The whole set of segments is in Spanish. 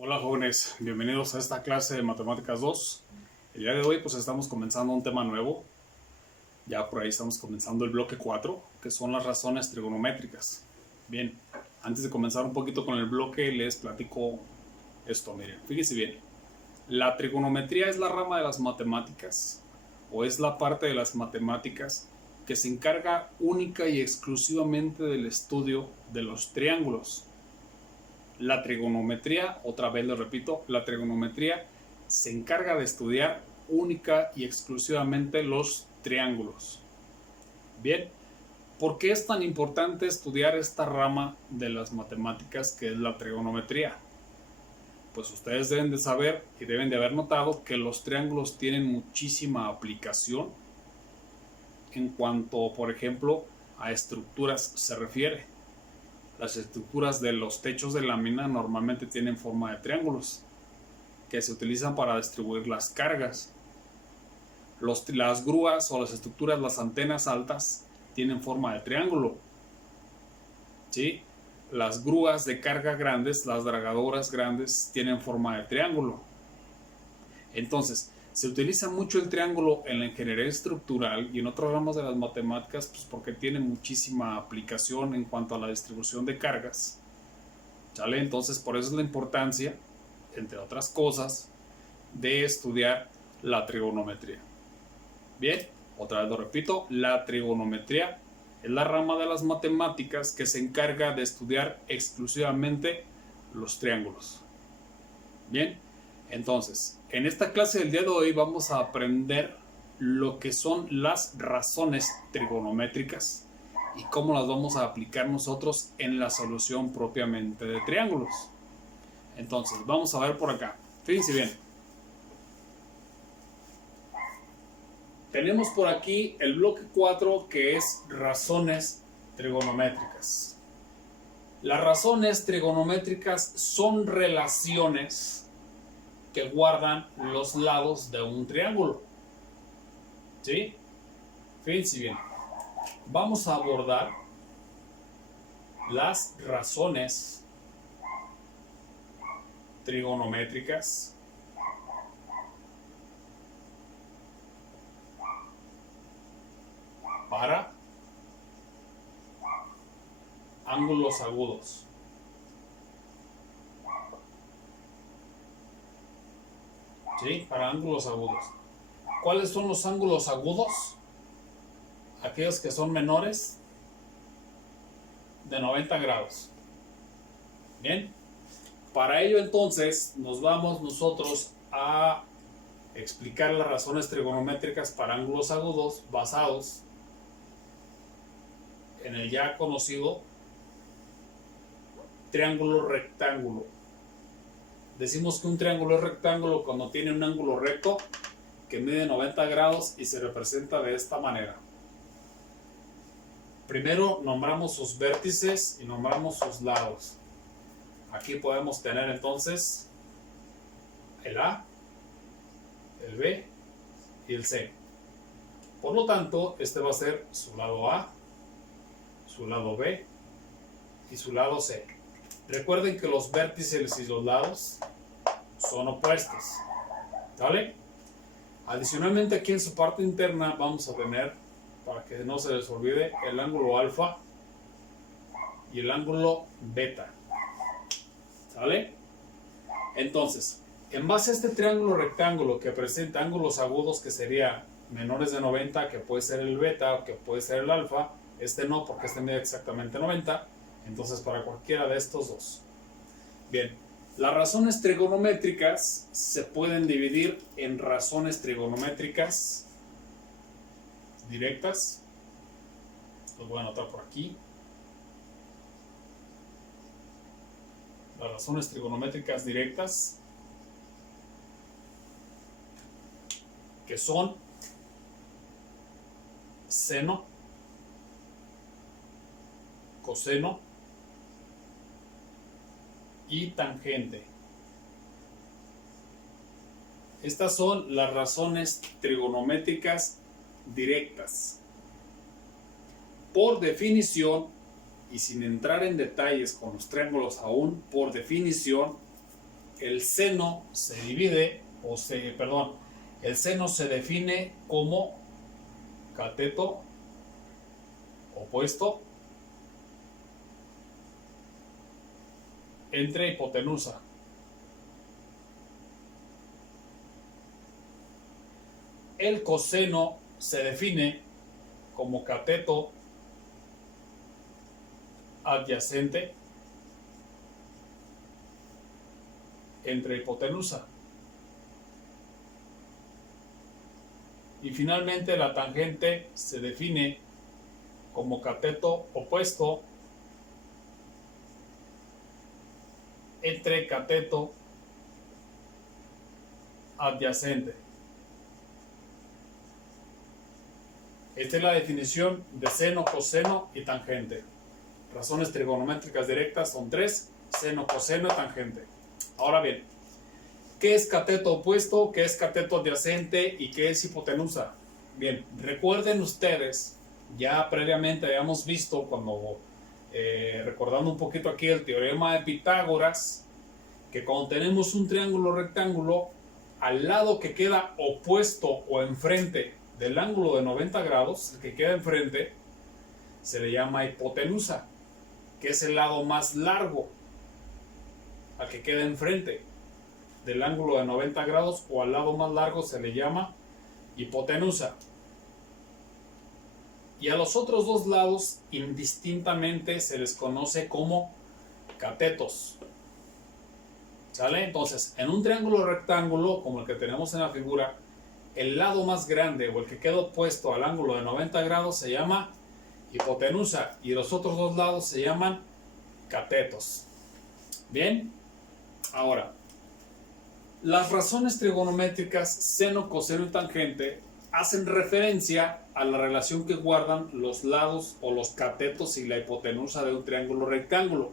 Hola jóvenes, bienvenidos a esta clase de Matemáticas 2. El día de hoy pues estamos comenzando un tema nuevo. Ya por ahí estamos comenzando el bloque 4, que son las razones trigonométricas. Bien, antes de comenzar un poquito con el bloque les platico esto, miren, fíjense bien. La trigonometría es la rama de las matemáticas o es la parte de las matemáticas que se encarga única y exclusivamente del estudio de los triángulos. La trigonometría, otra vez lo repito, la trigonometría se encarga de estudiar única y exclusivamente los triángulos. Bien, ¿por qué es tan importante estudiar esta rama de las matemáticas que es la trigonometría? Pues ustedes deben de saber y deben de haber notado que los triángulos tienen muchísima aplicación en cuanto, por ejemplo, a estructuras se refiere. Las estructuras de los techos de lámina normalmente tienen forma de triángulos que se utilizan para distribuir las cargas. Las grúas o las estructuras, las antenas altas, tienen forma de triángulo. ¿Sí? Las grúas de carga grandes, las dragadoras grandes, tienen forma de triángulo. Entonces, se utiliza mucho el triángulo en la ingeniería estructural y en otros ramos de las matemáticas, pues porque tiene muchísima aplicación en cuanto a la distribución de cargas. ¿Sale? Entonces, por eso es la importancia, entre otras cosas, de estudiar la trigonometría. Bien, otra vez lo repito, la trigonometría es la rama de las matemáticas que se encarga de estudiar exclusivamente los triángulos. Bien, entonces, en esta clase del día de hoy vamos a aprender lo que son las razones trigonométricas y cómo las vamos a aplicar nosotros en la solución propiamente de triángulos. Entonces, vamos a ver por acá. Fíjense bien. Tenemos por aquí el bloque 4 que es razones trigonométricas. Las razones trigonométricas son relaciones que guardan los lados de un triángulo. ¿Sí? Fíjense bien. Vamos a abordar las razones trigonométricas para ángulos agudos. ¿Sí? Para ángulos agudos. ¿Cuáles son los ángulos agudos? Aquellos que son menores de 90 grados. Bien. Para ello entonces nos vamos nosotros a explicar las razones trigonométricas para ángulos agudos basados en el ya conocido triángulo rectángulo. Decimos que un triángulo es rectángulo cuando tiene un ángulo recto que mide 90 grados y se representa de esta manera. Primero nombramos sus vértices y nombramos sus lados. Aquí podemos tener entonces el A, el B y el C. Por lo tanto, este va a ser su lado A, su lado B y su lado C. Recuerden que los vértices y los lados son opuestos. ¿Vale? Adicionalmente aquí en su parte interna vamos a tener, para que no se les olvide, el ángulo alfa y el ángulo beta. ¿Sale? Entonces, en base a este triángulo rectángulo que presenta ángulos agudos que sería menores de 90, que puede ser el beta o que puede ser el alfa, este no porque este mide exactamente 90, entonces para cualquiera de estos dos. Bien, las razones trigonométricas se pueden dividir en razones trigonométricas directas. Los voy a anotar por aquí. Las razones trigonométricas directas, que son seno, coseno y tangente. Estas son las razones trigonométricas directas. Por definición, y sin entrar en detalles con los triángulos aún, por definición, el seno se divide, el seno se define como cateto opuesto entre hipotenusa. El coseno se define como cateto adyacente entre hipotenusa. Y finalmente la tangente se define como cateto opuesto entre cateto adyacente. Esta es la definición de seno, coseno y tangente. Razones trigonométricas directas son 3: seno, coseno y tangente. Ahora bien, ¿qué es cateto opuesto? ¿Qué es cateto adyacente? ¿Y qué es hipotenusa? Bien, recuerden ustedes, ya previamente habíamos visto, cuando recordando un poquito aquí el teorema de Pitágoras, que cuando tenemos un triángulo rectángulo, al lado que queda opuesto o enfrente del ángulo de 90 grados, el que queda enfrente, se le llama hipotenusa, que es el lado más largo al que queda enfrente del ángulo de 90 grados, o al lado más largo se le llama hipotenusa. Y a los otros dos lados indistintamente se les conoce como catetos. ¿Sale? Entonces, en un triángulo rectángulo como el que tenemos en la figura, el lado más grande o el que queda opuesto al ángulo de 90 grados se llama hipotenusa, y los otros dos lados se llaman catetos. Bien, ahora, las razones trigonométricas seno, coseno y tangente hacen referencia a la relación que guardan los lados o los catetos y la hipotenusa de un triángulo rectángulo,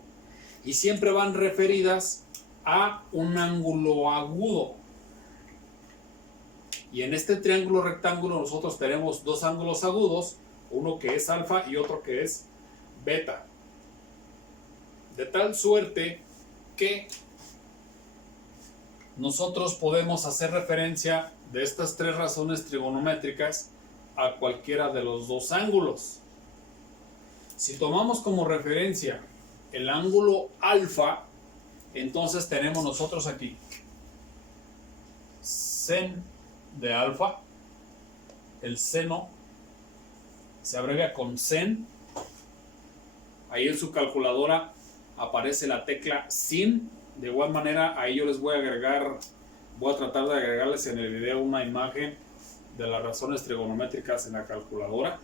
y siempre van referidas a un ángulo agudo. Y en este triángulo rectángulo nosotros tenemos dos ángulos agudos, uno que es alfa y otro que es beta. De tal suerte que nosotros podemos hacer referencia de estas tres razones trigonométricas a cualquiera de los dos ángulos. Si tomamos como referencia el ángulo alfa, entonces tenemos nosotros aquí sen de alfa. El seno se abrevia con sen. Ahí en su calculadora aparece la tecla sin. De igual manera, ahí yo les voy a tratar de agregarles en el video una imagen de las razones trigonométricas en la calculadora.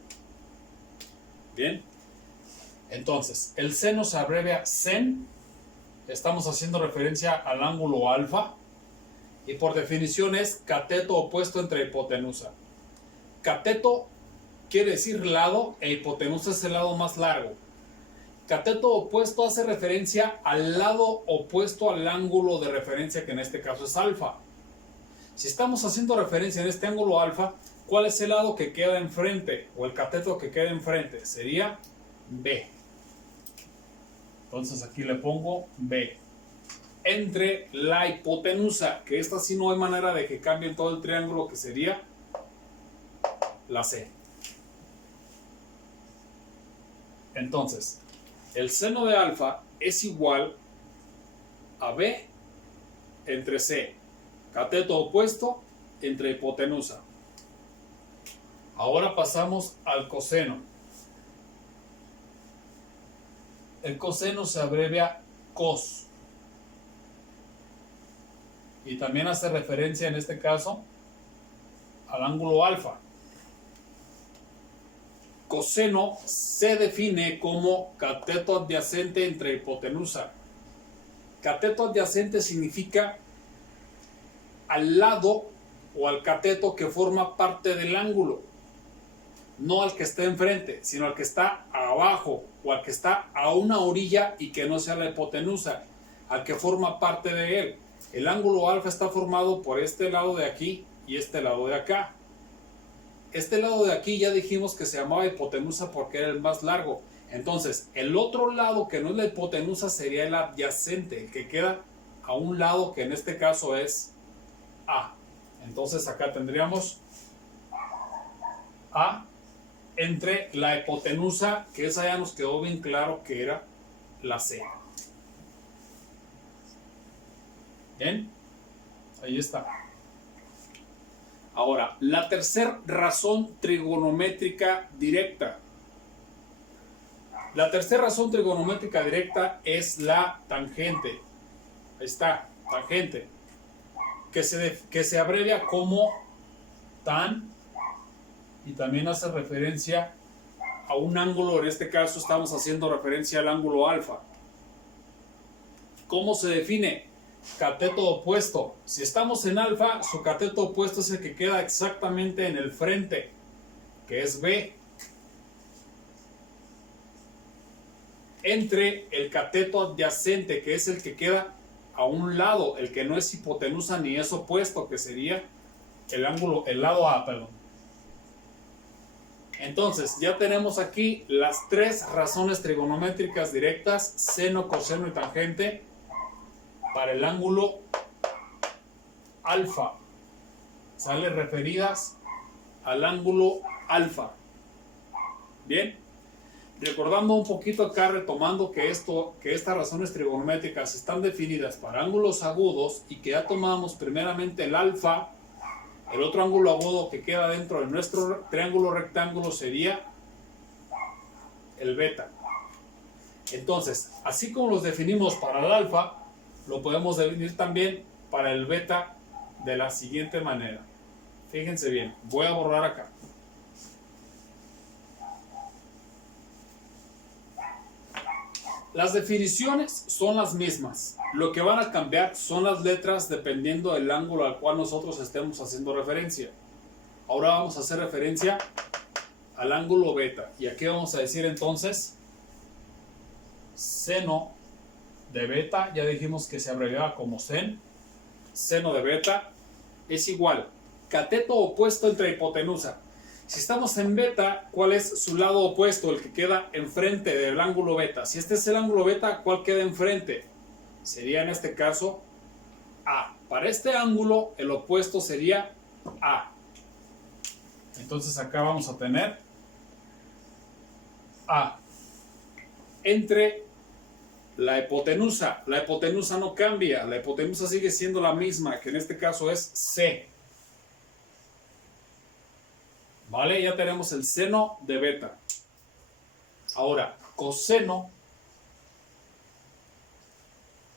Bien, entonces el seno se abrevia sen. Estamos haciendo referencia al ángulo alfa, y por definición es cateto opuesto entre hipotenusa. Cateto quiere decir lado, e hipotenusa es el lado más largo. Cateto opuesto hace referencia al lado opuesto al ángulo de referencia, que en este caso es alfa. Si estamos haciendo referencia en este ángulo alfa, ¿cuál es el lado que queda enfrente, o el cateto que queda enfrente? Sería B. Entonces aquí le pongo B. Entre la hipotenusa, que esta sí no hay manera de que cambie en todo el triángulo, que sería la C. Entonces, el seno de alfa es igual a B entre C, cateto opuesto entre hipotenusa. Ahora pasamos al coseno. El coseno se abrevia cos, y también hace referencia en este caso al ángulo alfa. Coseno se define como cateto adyacente entre hipotenusa. Cateto adyacente significa al lado o al cateto que forma parte del ángulo, no al que está enfrente, sino al que está abajo, o al que está a una orilla y que no sea la hipotenusa, al que forma parte de él. El ángulo alfa está formado por este lado de aquí y este lado de acá. Este lado de aquí ya dijimos que se llamaba hipotenusa porque era el más largo. Entonces, el otro lado que no es la hipotenusa sería el adyacente, el que queda a un lado que en este caso es A. Entonces acá tendríamos A entre la hipotenusa, que esa ya nos quedó bien claro que era la C. Bien, ahí está. Ahora, la tercera razón trigonométrica directa. La tercera razón trigonométrica directa es la tangente. Ahí está, tangente. Que se abrevia como tan y también hace referencia a un ángulo. En este caso estamos haciendo referencia al ángulo alfa. ¿Cómo se define? Cateto opuesto. Si estamos en alfa, su cateto opuesto es el que queda exactamente en el frente, que es B, entre el cateto adyacente, que es el que queda a un lado, el que no es hipotenusa ni es opuesto, que sería el lado A, perdón. Entonces, ya tenemos aquí las tres razones trigonométricas directas, seno, coseno y tangente, para el ángulo alfa. Sale referidas al ángulo alfa. Bien, recordando un poquito acá, retomando que estas razones trigonométricas están definidas para ángulos agudos y que ya tomamos primeramente el alfa. El otro ángulo agudo que queda dentro de nuestro triángulo rectángulo sería el beta. Entonces, así como los definimos para el alfa, lo podemos definir también para el beta de la siguiente manera. Fíjense bien, voy a borrar acá. Las definiciones son las mismas. Lo que van a cambiar son las letras dependiendo del ángulo al cual nosotros estemos haciendo referencia. Ahora vamos a hacer referencia al ángulo beta. ¿Y aquí vamos a decir entonces? Seno de beta, ya dijimos que se abreviaba como sen. Seno de beta es igual cateto opuesto entre hipotenusa. Si estamos en beta, ¿cuál es su lado opuesto? El que queda enfrente del ángulo beta. Si este es el ángulo beta, ¿cuál queda enfrente? Sería en este caso A. Para este ángulo, el opuesto sería A. Entonces acá vamos a tener A entre la hipotenusa. La hipotenusa no cambia. La hipotenusa sigue siendo la misma, que en este caso es C. ¿Vale? Ya tenemos el seno de beta. Ahora, coseno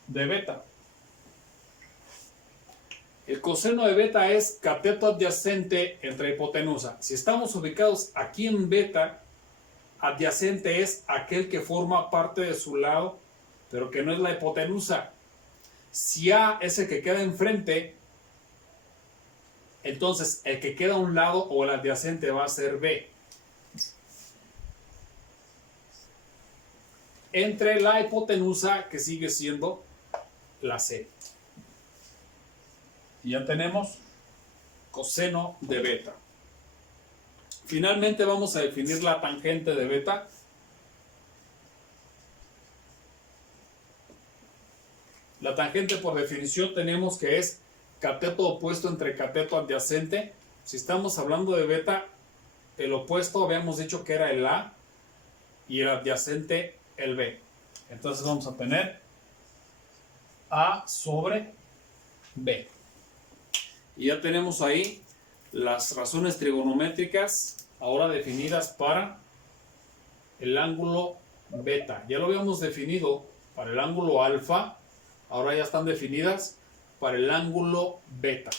de beta. El coseno de beta es cateto adyacente entre hipotenusa. Si estamos ubicados aquí en beta, adyacente es aquel que forma parte de su lado, pero que no es la hipotenusa. Si A es el que queda enfrente, entonces el que queda a un lado o el adyacente va a ser B. Entre la hipotenusa, que sigue siendo la C. Y ya tenemos coseno de beta. Finalmente vamos a definir la tangente de beta. La tangente por definición tenemos que es cateto opuesto entre cateto adyacente. Si estamos hablando de beta, el opuesto habíamos dicho que era el A y el adyacente el B. Entonces vamos a tener A sobre B. Y ya tenemos ahí las razones trigonométricas ahora definidas para el ángulo beta. Ya lo habíamos definido para el ángulo alfa, ahora ya están definidas para el ángulo beta.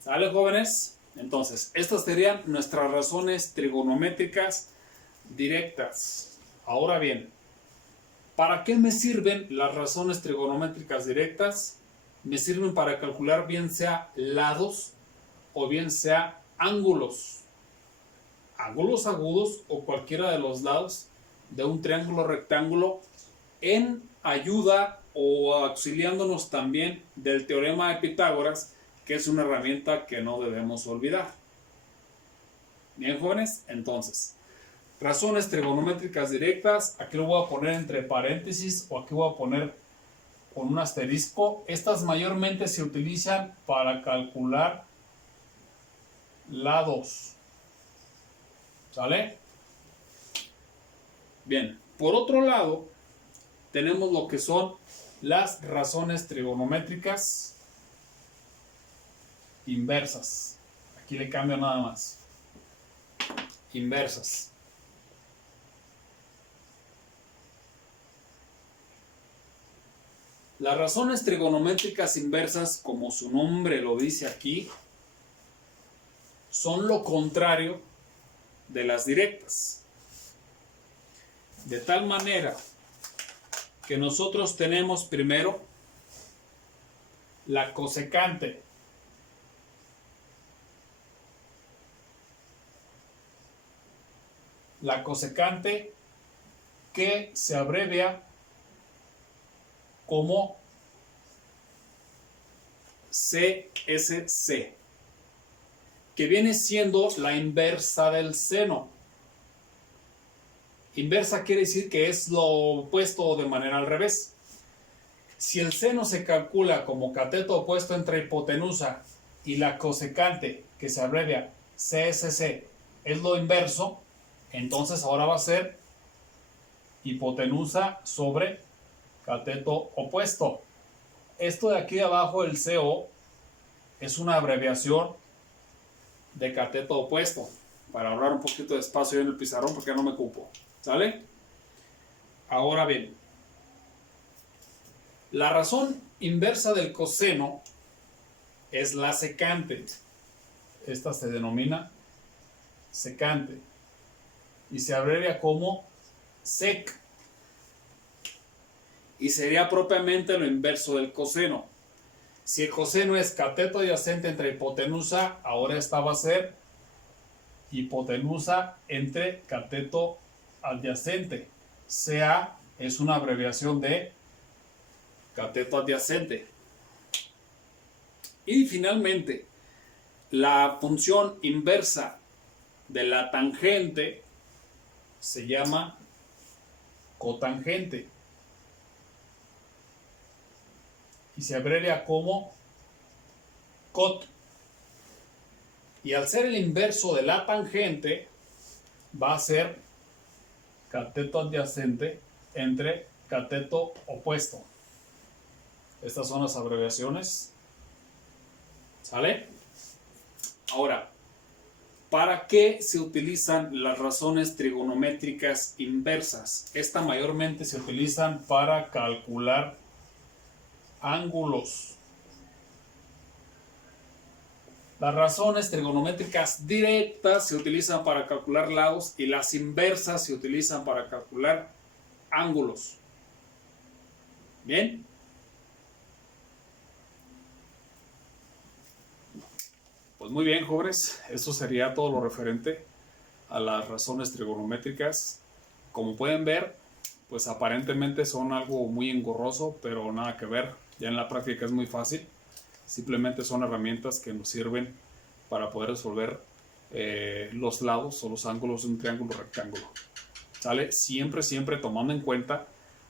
¿Sale, jóvenes? Entonces, estas serían nuestras razones trigonométricas directas. Ahora bien, ¿para qué me sirven las razones trigonométricas directas? Me sirven para calcular bien sea lados o bien sea ángulos. Ángulos agudos o cualquiera de los lados de un triángulo rectángulo, en ayuda o auxiliándonos también del teorema de Pitágoras, que es una herramienta que no debemos olvidar. Bien, jóvenes, entonces, razones trigonométricas directas, aquí lo voy a poner entre paréntesis o aquí voy a poner con un asterisco. Estas mayormente se utilizan para calcular lados. ¿Sale? Bien, por otro lado, tenemos lo que son las razones trigonométricas inversas. Aquí le cambio nada más. Inversas. Las razones trigonométricas inversas, como su nombre lo dice aquí, son lo contrario de las directas. De tal manera que nosotros tenemos primero la cosecante. La cosecante que se abrevia como CSC, que viene siendo la inversa del seno. Inversa quiere decir que es lo opuesto de manera al revés. Si el seno se calcula como cateto opuesto entre hipotenusa y la cosecante, que se abrevia CSC, es lo inverso, entonces ahora va a ser hipotenusa sobre cateto opuesto. Esto de aquí abajo, el CO, es una abreviación de cateto opuesto, para ahorrar un poquito de espacio en el pizarrón porque ya no me cupo. ¿Sale? Ahora bien, la razón inversa del coseno es la secante. Esta se denomina secante y se abrevia como sec. Y sería propiamente lo inverso del coseno. Si el coseno es cateto adyacente entre hipotenusa, ahora esta va a ser hipotenusa entre cateto adyacente. CA es una abreviación de cateto adyacente. Y finalmente, la función inversa de la tangente se llama cotangente y se abrevia como cot. Y al ser el inverso de la tangente, va a ser cateto adyacente entre cateto opuesto. Estas son las abreviaciones. ¿Sale? Ahora, ¿para qué se utilizan las razones trigonométricas inversas? Estas mayormente se utilizan para calcular ángulos. Las razones trigonométricas directas se utilizan para calcular lados y las inversas se utilizan para calcular ángulos. ¿Bien? Pues muy bien, jóvenes. Esto sería todo lo referente a las razones trigonométricas. Como pueden ver, pues aparentemente son algo muy engorroso, pero nada que ver. Ya en la práctica es muy fácil. Simplemente son herramientas que nos sirven para poder resolver los lados o los ángulos de un triángulo rectángulo. ¿Sale? Siempre, siempre tomando en cuenta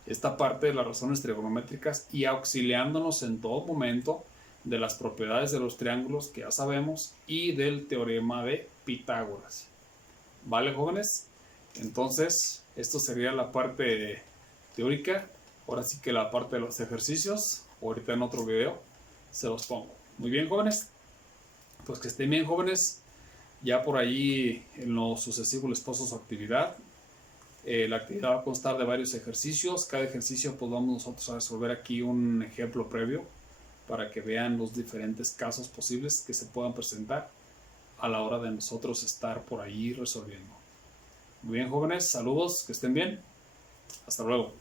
esta parte de las razones trigonométricas y auxiliándonos en todo momento de las propiedades de los triángulos que ya sabemos y del teorema de Pitágoras. ¿Vale, jóvenes? Entonces, esto sería la parte teórica. Ahora sí que la parte de los ejercicios, ahorita en otro video se los pongo. Muy bien, jóvenes. Pues que estén bien, jóvenes. Ya por ahí en lo sucesivo les paso su actividad. La actividad va a constar de varios ejercicios. Cada ejercicio pues vamos nosotros a resolver aquí un ejemplo previo para que vean los diferentes casos posibles que se puedan presentar a la hora de nosotros estar por ahí resolviendo. Muy bien, jóvenes. Saludos. Que estén bien. Hasta luego.